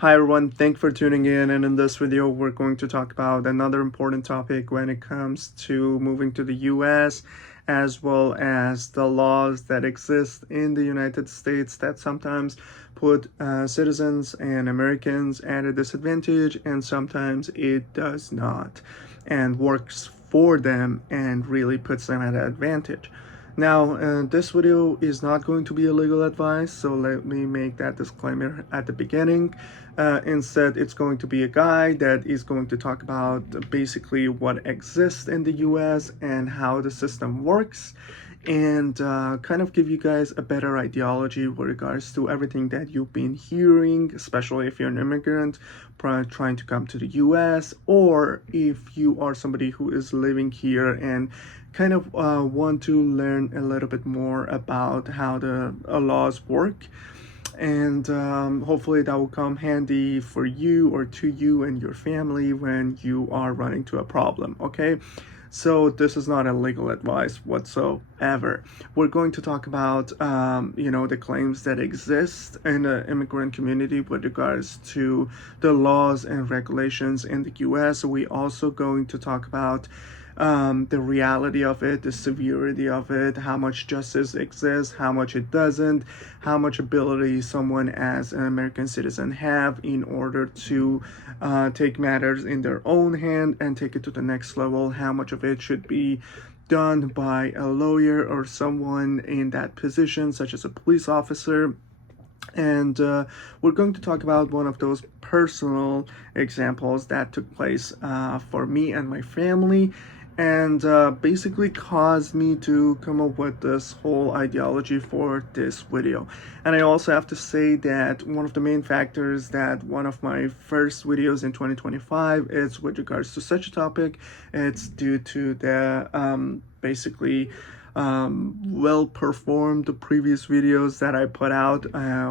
Hi everyone, thank you for tuning in, and in this video we're going to talk about another important topic when it comes to moving to the US, as well as the laws that exist in the United States that sometimes put citizens and Americans at a disadvantage, and sometimes it does not and works for them and really puts them at an advantage. Now, this video is not going to be a legal advice, so let me make that disclaimer at the beginning. Instead, it's going to be a guide that is going to talk about basically what exists in the US and how the system works, and kind of give you guys a better ideology with regards to everything that you've been hearing, especially if you're an immigrant trying to come to the US, or if you are somebody who is living here and kind of want to learn a little bit more about how the laws work. And hopefully that will come handy for you or to you and your family when you are running to a problem. Okay, so this is not a legal advice whatsoever. We're going to talk about the claims that exist in the immigrant community with regards to the laws and regulations in the US. We also going to talk about the reality of it, the severity of it, how much justice exists, how much it doesn't, how much ability someone as an American citizen have in order to take matters in their own hand and take it to the next level, how much of it should be done by a lawyer or someone in that position, such as a police officer. And we're going to talk about one of those personal examples that took place for me and my family, and basically caused me to come up with this whole ideology for this video. And I also have to say that one of the main factors that one of my first videos in 2025 is with regards to such a topic. It's due to the basically well performed the previous videos that I put out,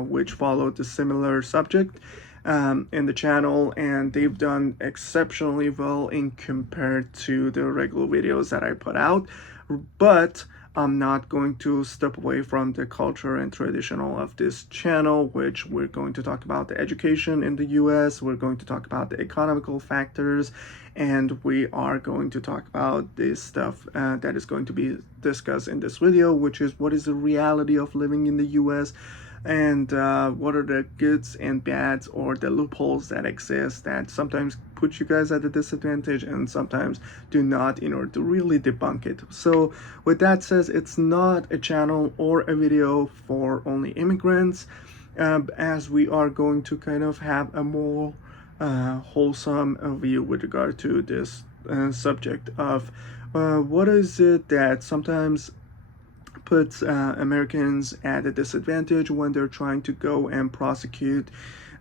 which followed the similar subject in the channel, and they've done exceptionally well in compared to the regular videos that I put out. But I'm not going to step away from the culture and traditional of this channel, which we're going to talk about the education in the US, we're going to talk about the economical factors, and we are going to talk about this stuff that is going to be discussed in this video, which is what is the reality of living in the US, and what are the goods and bads or the loopholes that exist that sometimes put you guys at a disadvantage and sometimes do not, in order to really debunk it. So with that said, it's not a channel or a video for only immigrants, as we are going to kind of have a more wholesome view with regard to this subject of what is it that sometimes puts Americans at a disadvantage when they're trying to go and prosecute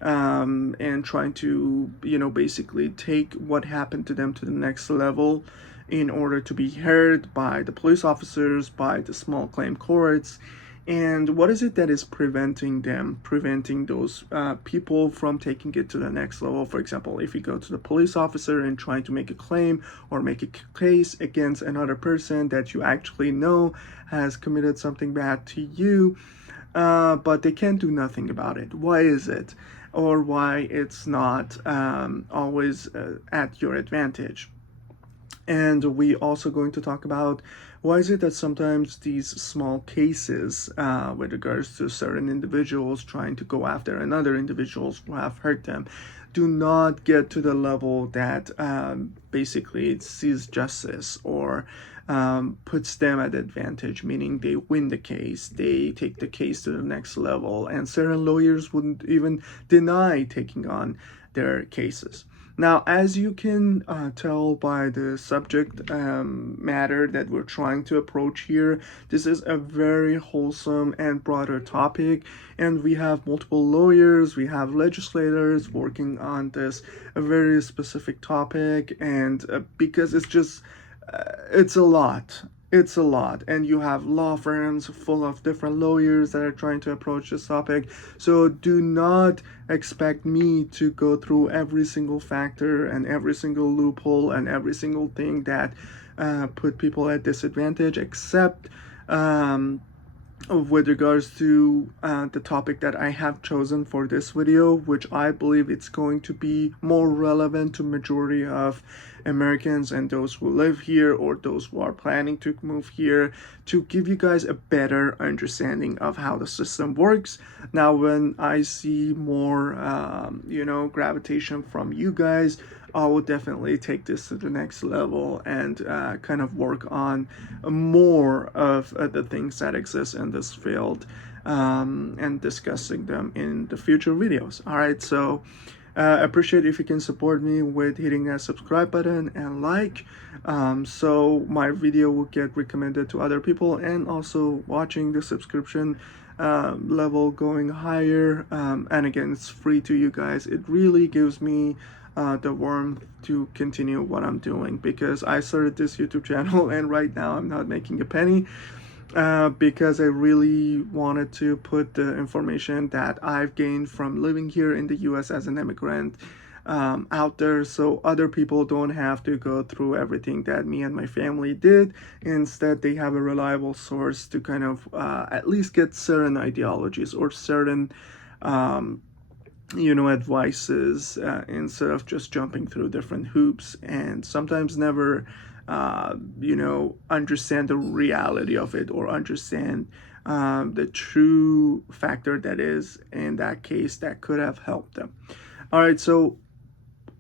and trying to, basically take what happened to them to the next level in order to be heard by the police officers, by the small claim courts. And what is it that is preventing those people from taking it to the next level? For example, if you go to the police officer and trying to make a claim or make a case against another person that you actually know has committed something bad to you, but they can't do nothing about it. Why is it? Or why it's not always at your advantage? And we also going to talk about why is it that sometimes these small cases with regards to certain individuals trying to go after another individuals who have hurt them do not get to the level that basically it sees justice or puts them at advantage, meaning they win the case, they take the case to the next level, and certain lawyers wouldn't even deny taking on their cases. Now, as you can tell by the subject matter that we're trying to approach here, this is a very wholesome and broader topic, and we have multiple lawyers, we have legislators working on this a very specific topic, and because it's a lot. It's a lot, and you have law firms full of different lawyers that are trying to approach this topic. So do not expect me to go through every single factor and every single loophole and every single thing that put people at disadvantage, except with regards to the topic that I have chosen for this video, which I believe it's going to be more relevant to majority of Americans and those who live here or those who are planning to move here, to give you guys a better understanding of how the system works. Now, when I see more, gravitation from you guys, I will definitely take this to the next level and kind of work on more of the things that exist in this field, and discussing them in the future videos. All right, so appreciate if you can support me with hitting that subscribe button and like, so my video will get recommended to other people, and also watching the subscription level going higher, and again, it's free to you guys. It really gives me the warmth to continue what I'm doing, because I started this YouTube channel and right now I'm not making a penny, because I really wanted to put the information that I've gained from living here in the US as an immigrant out there, so other people don't have to go through everything that me and my family did. Instead, they have a reliable source to kind of at least get certain ideologies or certain advices, instead of just jumping through different hoops and sometimes never understand the reality of it, or understand the true factor that is in that case that could have helped them. All right, so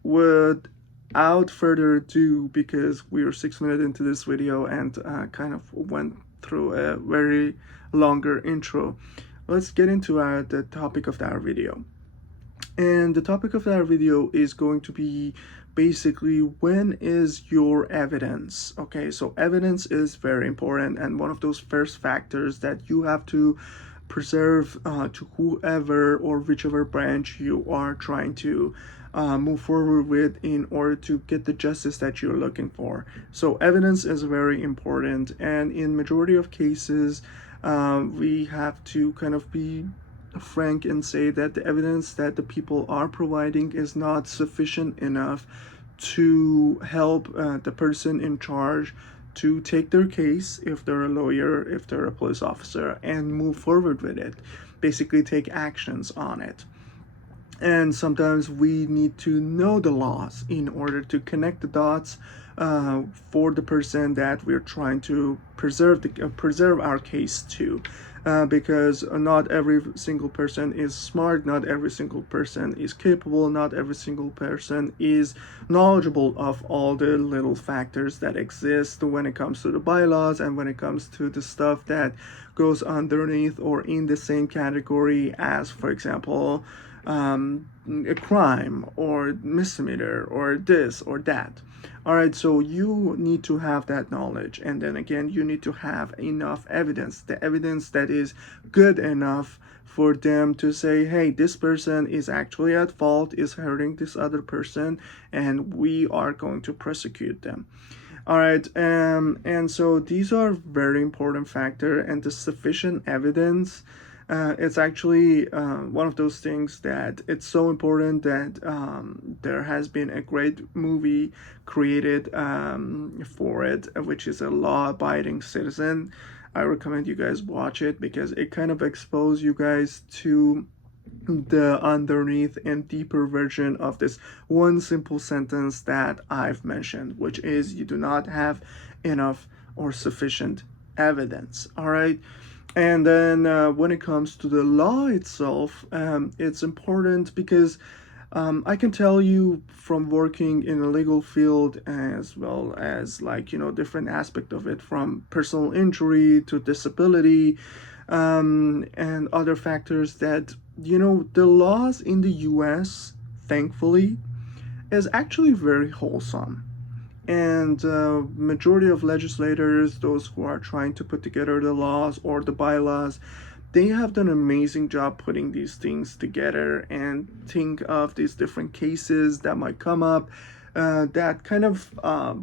without further ado, because we are 6 minutes into this video and kind of went through a very longer intro, let's get into the topic of our video. And the topic of our video is going to be basically, when is your evidence? Okay, so evidence is very important, and one of those first factors that you have to preserve to whoever or whichever branch you are trying to move forward with in order to get the justice that you're looking for. So evidence is very important, and in majority of cases we have to kind of be frank and say that the evidence that the people are providing is not sufficient enough to help the person in charge to take their case, if they're a lawyer, if they're a police officer, and move forward with it, basically take actions on it. And sometimes we need to know the laws in order to connect the dots for the person that we're trying to preserve our case to, because not every single person is smart, not every single person is capable, not every single person is knowledgeable of all the little factors that exist when it comes to the bylaws and when it comes to the stuff that goes underneath or in the same category as, for example, a crime or misdemeanor or this or that. All right, so you need to have that knowledge, and then again, you need to have enough evidence, the evidence that is good enough for them to say, hey, this person is actually at fault, is hurting this other person, and we are going to prosecute them. All right, and so these are very important factor, and the sufficient evidence, it's actually one of those things that it's so important that there has been a great movie created for it, which is A Law-Abiding Citizen. I recommend you guys watch it, because it kind of exposes you guys to the underneath and deeper version of this one simple sentence that I've mentioned, which is you do not have enough or sufficient evidence. All right. And then when it comes to the law itself, it's important because I can tell you from working in a legal field, as well as different aspect of it, from personal injury to disability, and other factors, that the laws in the US, thankfully, is actually very wholesome. And majority of legislators, those who are trying to put together the laws or the bylaws, they have done an amazing job putting these things together and think of these different cases that might come up, that kind of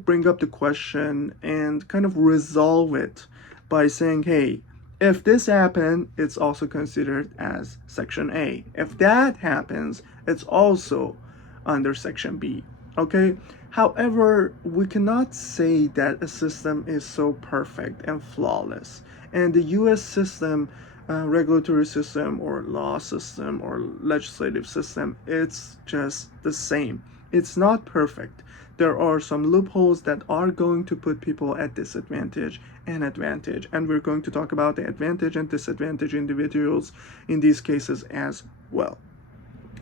bring up the question and kind of resolve it by saying, hey, if this happened, it's also considered as Section A. If that happens, it's also under Section B. Okay? However, we cannot say that a system is so perfect and flawless. And the US system, regulatory system or law system or legislative system, it's just the same. It's not perfect. There are some loopholes that are going to put people at disadvantage and advantage. And we're going to talk about the advantage and disadvantage individuals in these cases as well.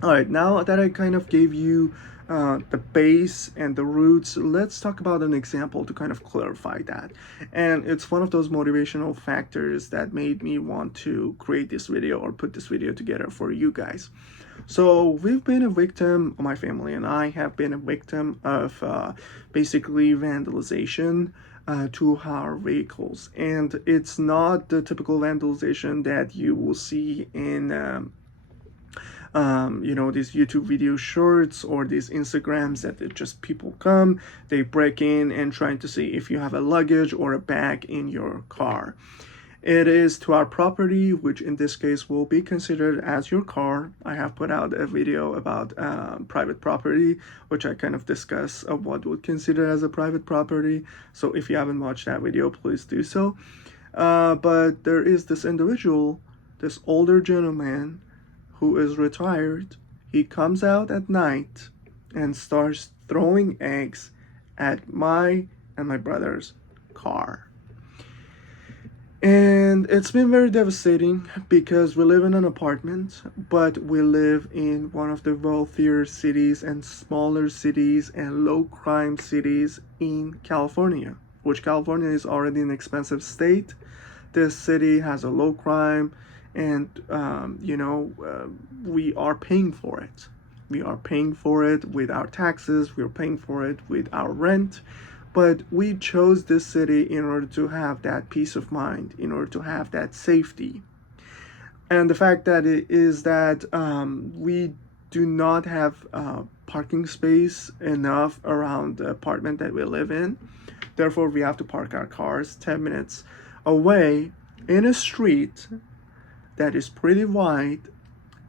All right, now that I kind of gave you the base and the roots, let's talk about an example to kind of clarify that. And it's one of those motivational factors that made me want to create this video or put this video together for you guys. So we've been a victim, my family and I have been a victim of basically vandalization to our vehicles. And it's not the typical vandalization that you will see in these YouTube video shorts or these Instagrams that it just people come, they break in and trying to see if you have a luggage or a bag in your car. It is to our property, which in this case will be considered as your car. I have put out a video about private property, which I kind of discuss of what would consider as a private property. So if you haven't watched that video, please do so. But there is this individual, this older gentleman who is retired. He comes out at night and starts throwing eggs at my and my brother's car. And it's been very devastating because we live in an apartment, but we live in one of the wealthier cities and smaller cities and low crime cities in California, which California is already an expensive state. This city has a low crime, and we are paying for it. We are paying for it with our taxes. We are paying for it with our rent. But we chose this city in order to have that peace of mind, in order to have that safety. And the fact that it is that we do not have parking space enough around the apartment that we live in. Therefore, we have to park our cars 10 minutes away in a street that is pretty wide,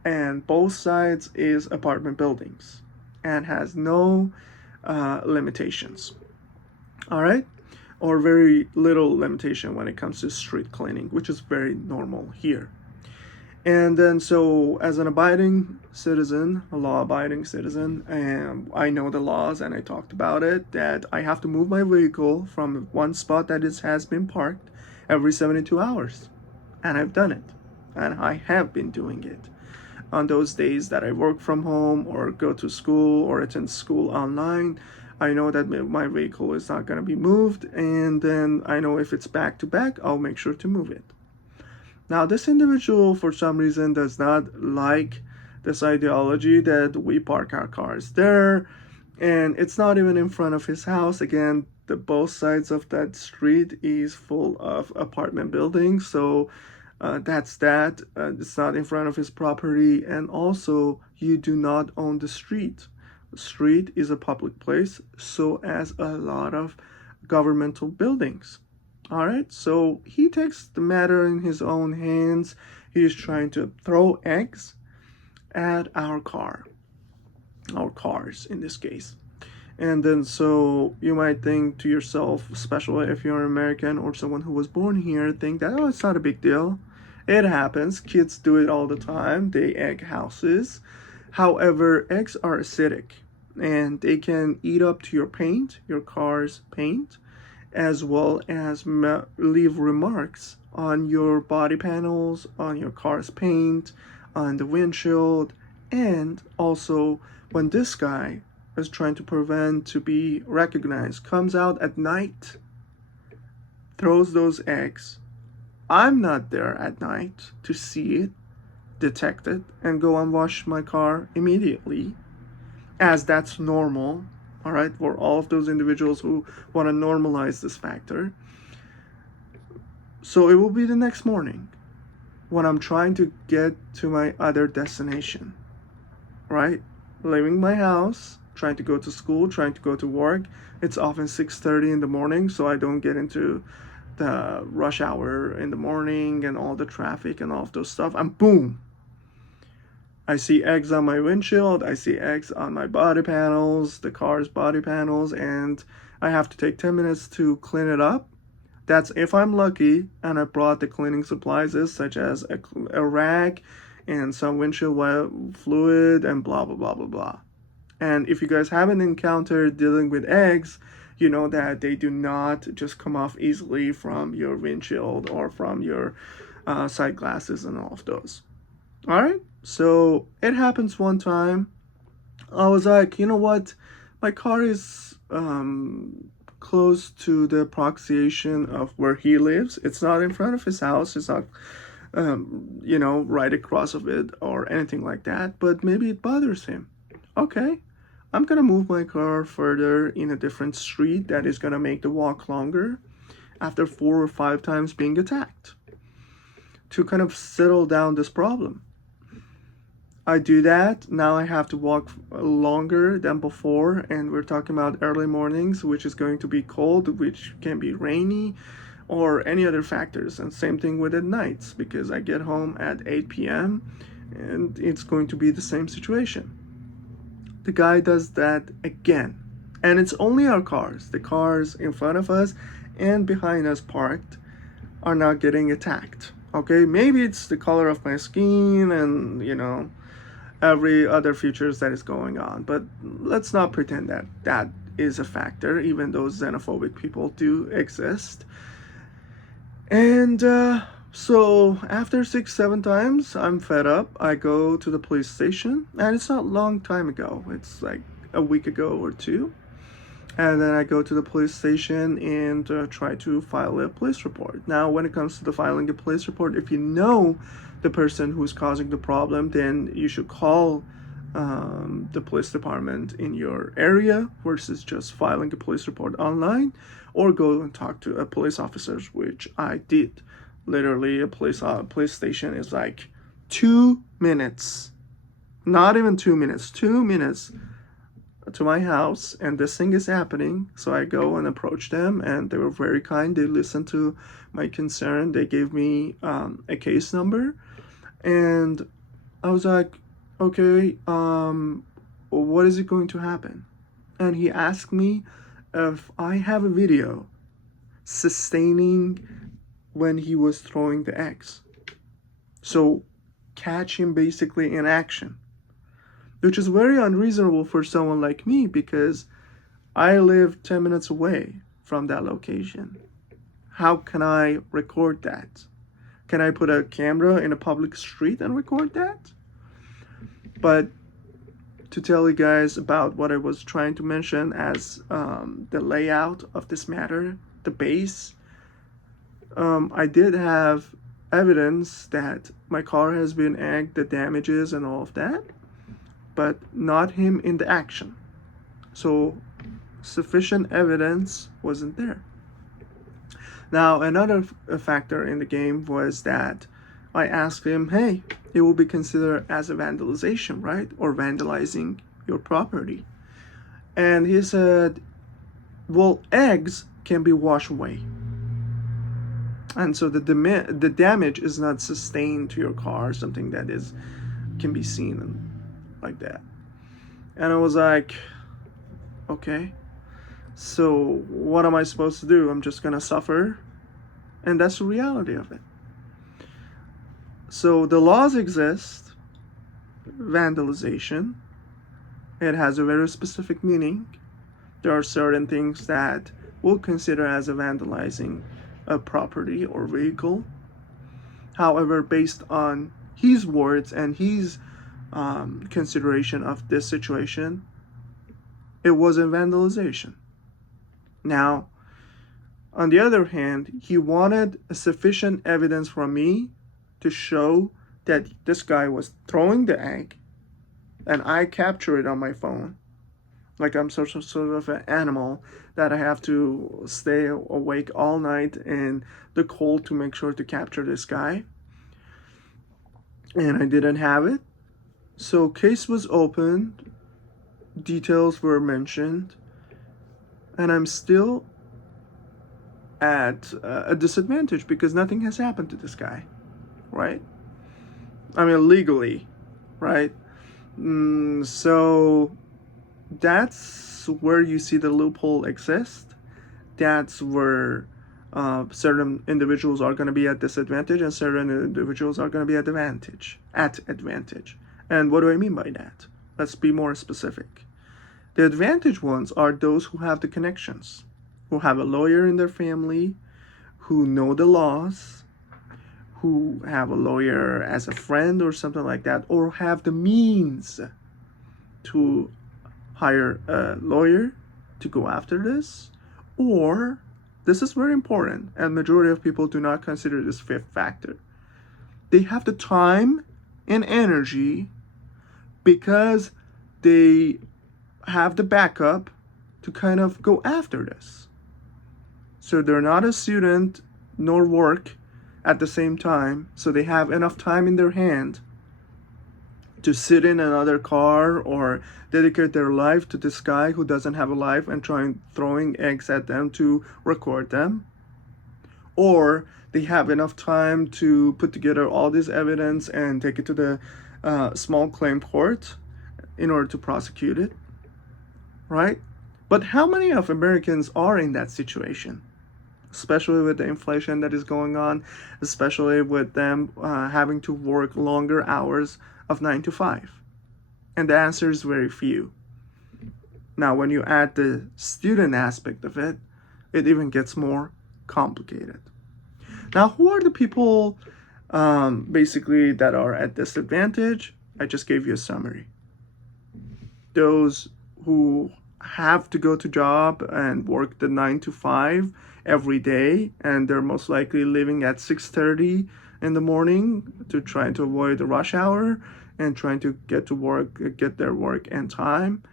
and both sides is apartment buildings and has no limitations. All right, or very little limitation when it comes to street cleaning, which is very normal here. And then so as an abiding citizen, a law-abiding citizen, and I know the laws and I talked about it, that I have to move my vehicle from one spot that it has been parked every 72 hours. And I've done it. And I have been doing it. On those days that I work from home or go to school or attend school online, I know that my vehicle is not going to be moved, and then I know if it's back to back, I'll make sure to move it. Now, this individual, for some reason, does not like this ideology that we park our cars there, and it's not even in front of his house. Again, both sides of that street is full of apartment buildings, so that's that. It's not in front of his property, and also you do not own the street. The street is a public place, so as a lot of governmental buildings. All right, so he takes the matter in his own hands. He is trying to throw eggs at our cars in this case. And then so you might think to yourself, especially if you're an American or someone who was born here, think that, oh, it's not a big deal. It happens. Kids do it all the time. They egg houses. However, eggs are acidic and they can eat up to your paint, your car's paint, as well as leave remarks on your body panels, on your car's paint, on the windshield. And also when this guy is trying to prevent to be recognized, comes out at night, throws those eggs. I'm not there at night to see it, detect it, and go and wash my car immediately, as that's normal, all right, for all of those individuals who want to normalize this factor. So it will be the next morning when I'm trying to get to my other destination, right? Leaving my house, trying to go to school, trying to go to work. It's often 6:30 in the morning, so I don't get into the rush hour in the morning and all the traffic and all of those stuff. And boom, I see eggs on my windshield. I see eggs on my body panels, the car's body panels, and I have to take 10 minutes to clean it up. That's if I'm lucky and I brought the cleaning supplies, such as a rag and some windshield fluid and blah blah blah blah blah. And if you guys haven't encountered dealing with eggs, you know that they do not just come off easily from your windshield or from your side glasses and all of those. All right, so it happens one time. I was like, you know what? My car is close to the approximation of where he lives. It's not in front of his house. It's not, right across of it or anything like that. But maybe it bothers him. Okay, I'm gonna move my car further in a different street that is gonna make the walk longer after 4 or 5 times being attacked to kind of settle down this problem. I do that. Now I have to walk longer than before, and we're talking about early mornings, which is going to be cold, which can be rainy, or any other factors. And same thing with at nights, because I get home at 8 p.m. and it's going to be the same situation. The guy does that again, and it's only our cars. The cars in front of us and behind us parked are not getting attacked. Okay, maybe it's the color of my skin and every other features that is going on, but let's not pretend that that is a factor, even though xenophobic people do exist. And so after 6-7 times, I'm fed up. I go to the police station, and it's not a long time ago, it's like a week ago or two. And then I go to the police station and try to file a police report. Now, when it comes to the filing a police report, if you know the person who's causing the problem, then you should call the police department in your area versus just filing a police report online, or go and talk to a police officers, which I did. Literally, a police station is like 2 minutes, not even 2 minutes, 2 minutes to my house, and this thing is happening. So I go and approach them, and they were very kind. They listened to my concern. They gave me a case number, and I was like, okay, what is it going to happen? And he asked me if I have a video sustaining when he was throwing the eggs. So catch him basically in action, which is very unreasonable for someone like me, because I live 10 minutes away from that location. How can I record that? Can I put a camera in a public street and record that? But to tell you guys about what I was trying to mention as the layout of this matter, the base, I did have evidence that my car has been egged, the damages and all of that, but not him in the action. So sufficient evidence wasn't there. Now, another factor in the game was that I asked him, hey, it will be considered as a vandalization, right? Or vandalizing your property. And he said, well, eggs can be washed away. And so the damage is not sustained to your car, something that can be seen and like that. And I was like, okay, so what am I supposed to do? I'm just gonna suffer? And that's the reality of it. So the laws exist. Vandalization, it has a very specific meaning. There are certain things that we'll consider as a vandalizing a property or vehicle. However, based on his words and his consideration of this situation, it wasn't vandalization. Now, on the other hand, he wanted sufficient evidence from me to show that this guy was throwing the egg, and I capture it on my phone. Like I'm sort of an animal that I have to stay awake all night in the cold to make sure to capture this guy. And I didn't have it. So case was opened, details were mentioned, and I'm still at a disadvantage because nothing has happened to this guy, right? I mean, legally, right? So that's where you see the loophole exist. That's where certain individuals are going to be at disadvantage and certain individuals are going to be at advantage. And what do I mean by that? Let's be more specific. The advantage ones are those who have the connections, who have a lawyer in their family, who know the laws, who have a lawyer as a friend or something like that, or have the means to hire a lawyer to go after this, or this is very important, and majority of people do not consider this fifth factor. They have the time and energy because they have the backup to kind of go after this. So they're not a student nor work at the same time, so they have enough time in their hand to sit in another car or dedicate their life to this guy who doesn't have a life and throwing eggs at them to record them. Or they have enough time to put together all this evidence and take it to the small claim court in order to prosecute it, right? But how many of Americans are in that situation? Especially with the inflation that is going on, especially with them having to work longer hours of 9 to 5. And the answer is very few. Now, when you add the student aspect of it, it even gets more complicated. Now, who are the people basically that are at disadvantage? I just gave you a summary. Those who have to go to job and work the 9 to 5 every day, and they're most likely leaving at 6:30 in the morning to try to avoid the rush hour and trying to get their work in time.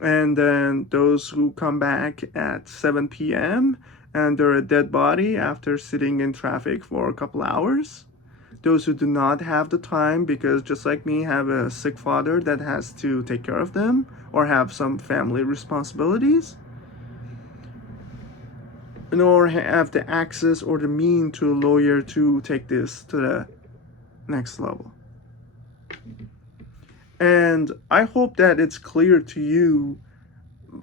And then those who come back at 7 p.m. and they're a dead body after sitting in traffic for a couple hours. Those who do not have the time because, just like me, have a sick father that has to take care of them or have some family responsibilities, nor have the access or the mean to a lawyer to take this to the next level. And I hope that it's clear to you.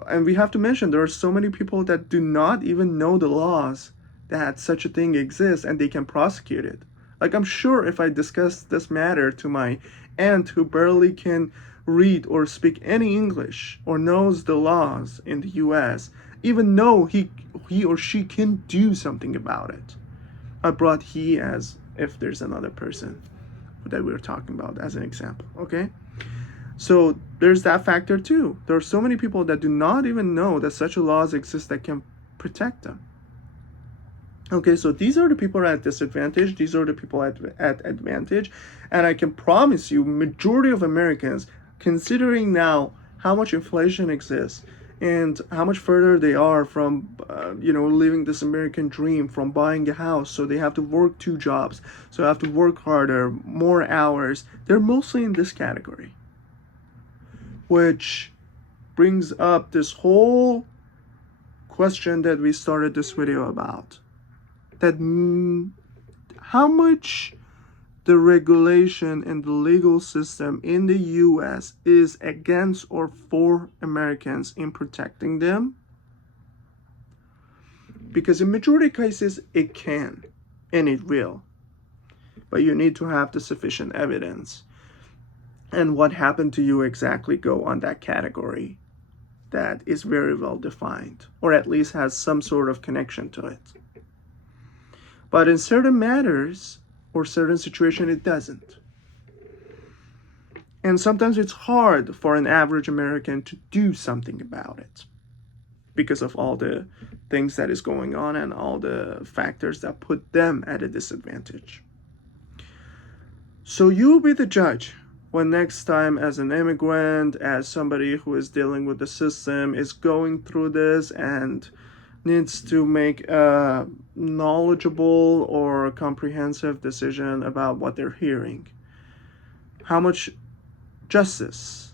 And we have to mention there are so many people that do not even know the laws that such a thing exists and they can prosecute it. Like, I'm sure if I discuss this matter to my aunt who barely can read or speak any English or knows the laws in the US, even know he or she can do something about it. I brought he as if there's another person that we're talking about as an example, okay? So there's that factor too. There are so many people that do not even know that such laws exist that can protect them. Okay, so these are the people at disadvantage. These are the people at advantage. And I can promise you, majority of Americans, considering now how much inflation exists and how much further they are from, living this American dream, from buying a house. So they have to work 2 jobs. So they have to work harder, more hours. They're mostly in this category. Which brings up this whole question that we started this video about. That how much the regulation and the legal system in the US is against or for Americans in protecting them. Because in majority cases it can and it will. But you need to have the sufficient evidence. And what happened to you exactly go on that category that is very well defined, or at least has some sort of connection to it. But in certain matters or certain situation, it doesn't. And sometimes it's hard for an average American to do something about it because of all the things that is going on and all the factors that put them at a disadvantage. So you'll be the judge when next time, as an immigrant, as somebody who is dealing with the system, is going through this and needs to make a knowledgeable or comprehensive decision about what they're hearing. How much justice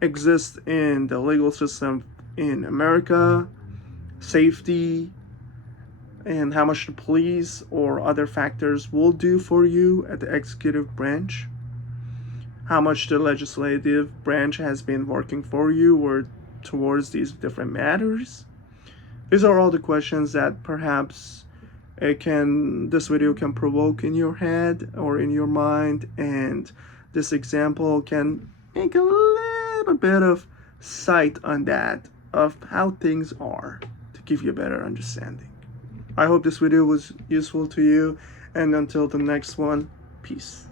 exists in the legal system in America, safety, and how much the police or other factors will do for you at the executive branch. How much the legislative branch has been working for you or towards these different matters. These are all the questions that perhaps this video can provoke in your head or in your mind, and this example can make a little bit of sight on that, of how things are, to give you a better understanding. I hope this video was useful to you, and until the next one, peace.